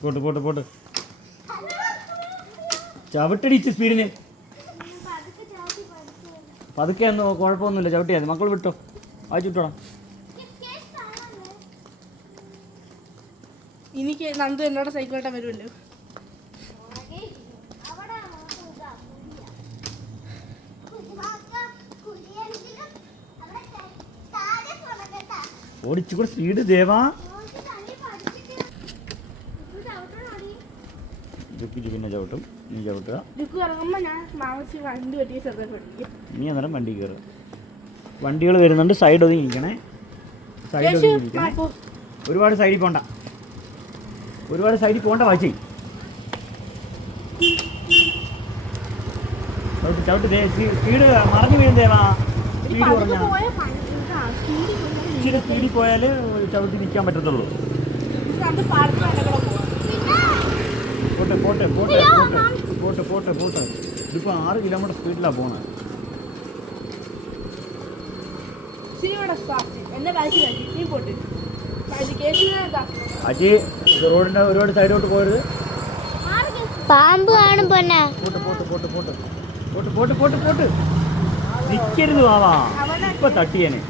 pot pot pot ചവിട്ടടിച്ച് സ്പീഡിന് പതുക്കെ ഒന്നും കുഴപ്പമൊന്നുമില്ല ചവിട്ടിയാൽ മക്കൾ വിട്ടോ വായിച്ചിട്ടോടാ എനിക്ക് നന്ദു എന്നോട് സൈക്കിളോട്ടാൻ വരുമല്ലോ ഓടിച്ചുകൂടെ സ്പീഡ് ദേവാ പിന്നെ ചവിട്ടും നീ ചവിട്ടുക നീ അന്നേരം വണ്ടി കയറുക വണ്ടികൾ വരുന്നുണ്ട് സൈഡ് ഒതുങ്ങി ഇരിക്കണേ സൈഡ് ഒതുങ്ങി ഇരിക്കണേ ഒരുപാട് സൈഡിൽ പോണ്ട വാച്ചി ചവിട്ട് സ്പീഡ് മറഞ്ഞു വീഴുന്നേവാ സ്പീഡ് കുറഞ്ഞാ ഇച്ചിരി സ്പീഡിൽ പോയാൽ ചവിട്ടി നിൽക്കാൻ പറ്റത്തുള്ളൂ പോട്ടെ പോട്ടെ പോട്ടെ പോട്ടെ പോട്ടെ പോട്ടെ ഇതിപ്പോൾ 6 കിലോമീറ്റർ സ്പീഡിലാണ് പോകുന്നത് അജി റോഡിൻ്റെ ഒരുപാട് സൈഡോട്ട് പോയത് പാമ്പ് കാണും പൊന്നെ pot pot pot pot pot pot pot pot നിൽക്കരുത് വാവാ ഇപ്പം തട്ടിയേനെ